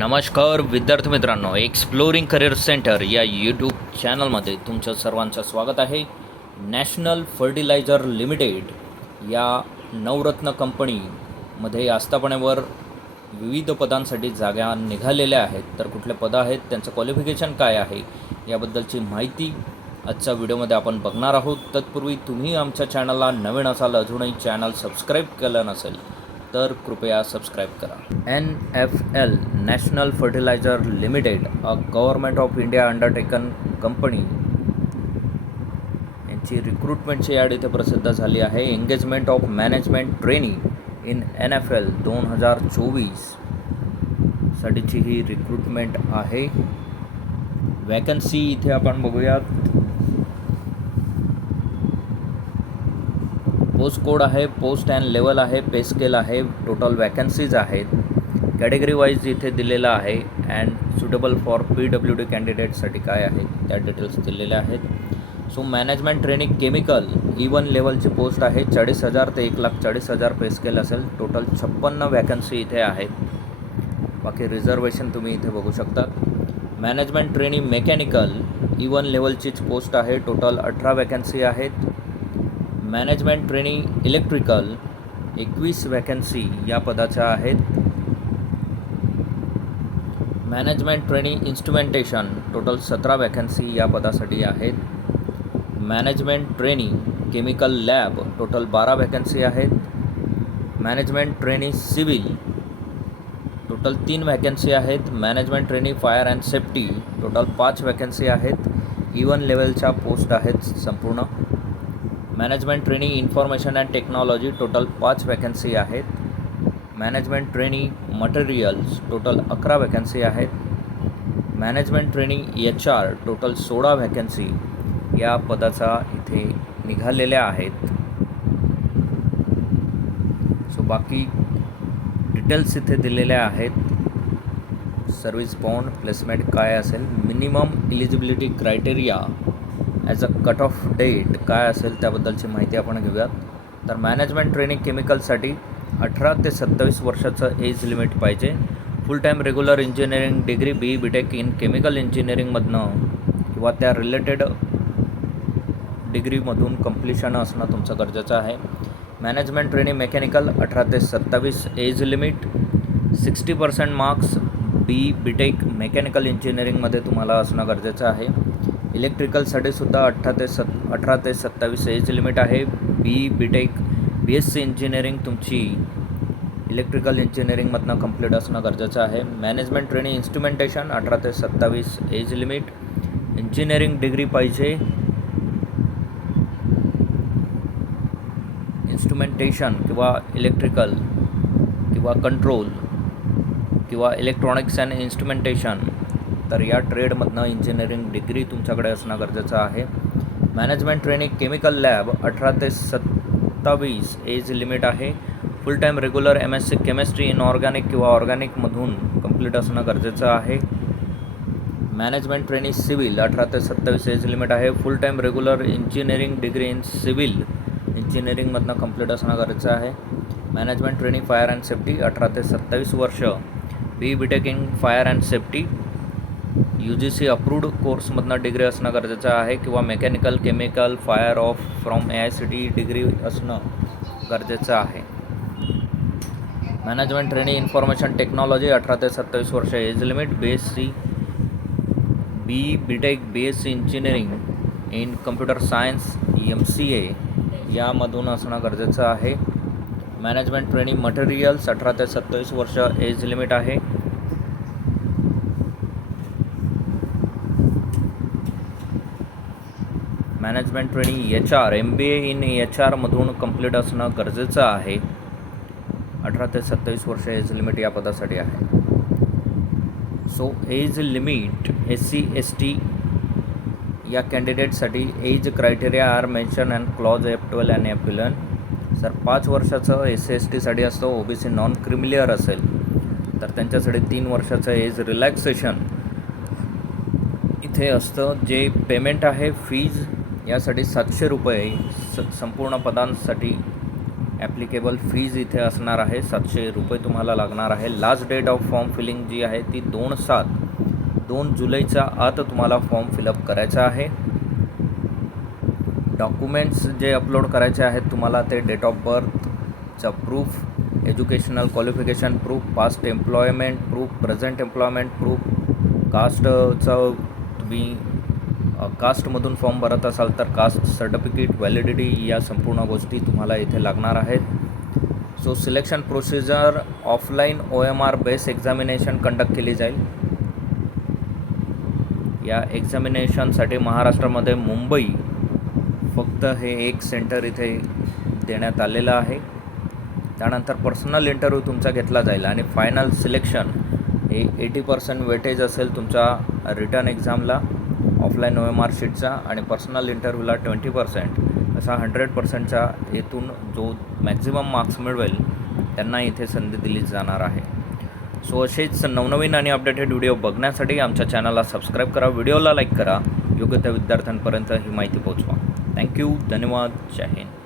नमस्कार विद्यार्थी मित्रांनो एक्सप्लोरिंग करिअर सेंटर या यूट्यूब चॅनलमध्ये तुमचं सर्वांचं स्वागत आहे. नॅशनल फर्टिलायझर लिमिटेड या नवरत्न कंपनीमध्ये आस्थापनेवर विविध पदांसाठी जागा निघालेल्या आहेत. तर कुठले पदं आहेत त्यांचं क्वालिफिकेशन काय आहे याबद्दलची माहिती आजच्या व्हिडिओमध्ये आपण बघणार आहोत. तत्पूर्वी तुम्ही आमच्या चॅनलला नवीन असाल अजूनही चॅनल सबस्क्राईब केलं नसेल तर कृपया सबस्क्राईब करा. N F L national fertilizer limited a government of India undertaken company यांची रिक्रुटमेंटची याड इथे प्रसिद्ध झाली आहे. Engagement of management training in N F L दोन हजार चोवीस साठीची ही रिक्रुटमेंट आहे. वॅकन्सी इथे आपण बघूयात. पोस्ट कोड आहे पोस्ट अँड लेवल आहे पे स्केल आहे टोटल वॅकन्सीज आहेत. कॅटेगरी वाईज इथे दिलेलं आहे and suitable for P W D कॅन्डिडेटसाठी काय आहे त्या डिटेल्स दिलेल्या आहेत. So management training chemical E one लेवलची post आहे चाळीस हजार ते एक लाख चाळीस हजार पे स्केल असेल. टोटल छप्पन्न वॅकन्सी इथे आहेत. बाकी रिझर्वेशन तुम्ही इथे बघू शकता. Management training mechanical E one लेवलचीच post आहे. टोटल अठरा वॅकन्सी आहेत. मॅनेजमेंट ट्रेनिंग इलेक्ट्रिकल एकवीस वॅकन्सी या पदाच्या आहेत. मॅनेजमेंट ट्रेनिंग इन्स्ट्रुमेंटेशन टोटल सतरा वॅकन्सी या पदासाठी आहेत. Management training chemical lab total बारा वॅकन्सी आहेत. मॅनेजमेंट ट्रेनिंग सिव्हिल टोटल तीन वॅकन्सी आहेत. Management training fire and safety total पाच वॅकन्सी आहेत. इवन लेवलच्या पोस्ट आहेत संपूर्ण. Management training information and technology total पाच वॅकन्सी आहेत. मॅनेजमेंट ट्रेनिंग मटेरियल्स टोटल अकरा वॅकन्सी आहेत. Management training H R total सोळा वॅकन्सी या पदाचा इथे निघालेल्या आहेत. सो बाकी डिटेल्स इथे दिलेल्या आहेत. सर्विस बॉन्ड प्लेसमेंट काय असेल? Minimum eligibility criteria as a cut off date काय असेल त्याबद्दलची माहिती आपण घेऊयात. तर मॅनेजमेंट ट्रेनिंग केमिकलसाठी अठरा ते सत्तावीस वर्षाचं एज लिमिट पाहिजे. Full time regular engineering degree B B tech in chemical इंजिनिअरिंगमधनं किंवा त्या रिलेटेड डिग्रीमधून कम्प्लिशन असणं तुमचं गरजेचं आहे. मॅनेजमेंट ट्रेनिंग मेकॅनिकल अठरा ते सत्तावीस age limit sixty percent marks B B tech mechanical इंजिनिअरिंगमध्ये तुम्हाला असणं गरजेचं आहे. इलेक्ट्रिकलसाठी सुद्धा अठरा ते सत् अठरा ते सत्तावीस एज लिमिट आहे. B B tech B S C engineering तुमची इलेक्ट्रिकल इंजिनिअरिंगमधनं कंप्लीट असणं गरजेचं आहे. मॅनेजमेंट ट्रेनिंग इन्स्ट्रुमेंटेशन अठरा ते सत्तावीस एज लिमिट. इंजिनिअरिंग डिग्री पाहिजे. इन्स्ट्रुमेंटेशन किंवा इलेक्ट्रिकल किंवा कंट्रोल किंवा इलेक्ट्रॉनिक्स अँड इन्स्ट्रुमेंटेशन तर या ट्रेडमधनं इंजिनिअरिंग डिग्री तुमच्याकडे असणं गरजेचं आहे. मॅनेजमेंट ट्रेनिंग केमिकल लॅब अठरा ते सत्तावीस एज लिमिट आहे. Full time regular M S C chemistry in organic किंवा ऑर्गॅनिकमधून कंप्लीट असणं गरजेचं आहे. मॅनेजमेंट ट्रेनिंग सिव्हिल अठरा ते सत्तावीस एज लिमिट आहे. Full time regular engineering degree in civil इंजिनिअरिंगमधनं complete असणं गरजेचं आहे. Management training fire and safety अठरा ते सत्तावीस वर्ष. B B tech in fire and safety U G C approved कोर्समधनं degree असणं गरजेचं आहे किंवा mechanical chemical fire of from A I C T degree असणं गरजेचं आहे. मॅनेजमेंट ट्रेनिंग इन्फॉर्मेशन टेक्नॉलॉजी अठरा ते सत्तावीस वर्ष age limit B S C B B tech B S C engineering in computer science M C A यामधून असणं गरजेचं आहे. मॅनेजमेंट ट्रेनिंग मटेरियल्स अठरा ते सत्तावीस वर्ष एज लिमिट आहे. Management training H R M B A in H आरमधून complete असणं गरजेचं आहे. अठरा ते सत्तावीस वर्ष एज लिमिट या पदासाठी आहे. So age limit S C S T या कॅन्डिडेटसाठी age criteria are mention and clause F twelve and F eleven sir पाच वर्षाचं एस सी एस टीसाठी असतं O B C non creamy layer असेल तर त्यांच्यासाठी तीन वर्षाचं एज रिलॅक्सेशन इथे असतं. जे पेमेंट आहे फीज यासाठी सातशे रुपये स संपूर्ण पदांसाठी ॲप्लिकेबल फीज इथे असणार आहे. सातशे रुपये तुम्हाला लागणार आहे. Last date of form filling जी आहे ती दोन सात दोन जुलैच्या आत तुम्हाला फॉर्म फिलअप करायचा आहे. डॉक्युमेंट्स जे अपलोड करायचे आहेत तुम्हाला ते date of बर्थचा proof educational qualification proof past employment proof present employment proof कास्टचं तुम्ही कास्टमधून फॉर्म भरत असाल तर कास्ट सर्टिफिकेट व्हॅलिडिटी या संपूर्ण गोष्टी तुम्हाला इथे लागणार आहेत. So selection procedure offline O M R base examination conduct केली जाईल. या एक्झामिनेशनसाठी महाराष्ट्रामध्ये मुंबई फक्त हे एक सेंटर इथे देण्यात आलेलं आहे. त्यानंतर पर्सनल इंटरव्ह्यू तुमचा घेतला जाईल आणि फायनल सिलेक्शन हे एटी पर्सेंट वेटेज असेल तुमच्या रिटर्न एक्झामला ऑफलाईन ओ एम आर शीटचा आणि पर्सनल इंटरव्ह्यूला ट्वेंटी पर्सेंट असा हंड्रेड पर्सेंटच्या येथून जो मॅक्झिमम मार्क्स मिळवेल त्यांना इथे संधी दिली जाणार आहे. सो असेच नवनवीन आणि अपडेटेड व्हिडिओ बघण्यासाठी आमच्या चॅनलला सबस्क्राईब करा व्हिडिओला लाईक करा. योग्य त्या विद्यार्थ्यांपर्यंत ही माहिती पोहोचवा. थँक्यू धन्यवाद. जय हिंद.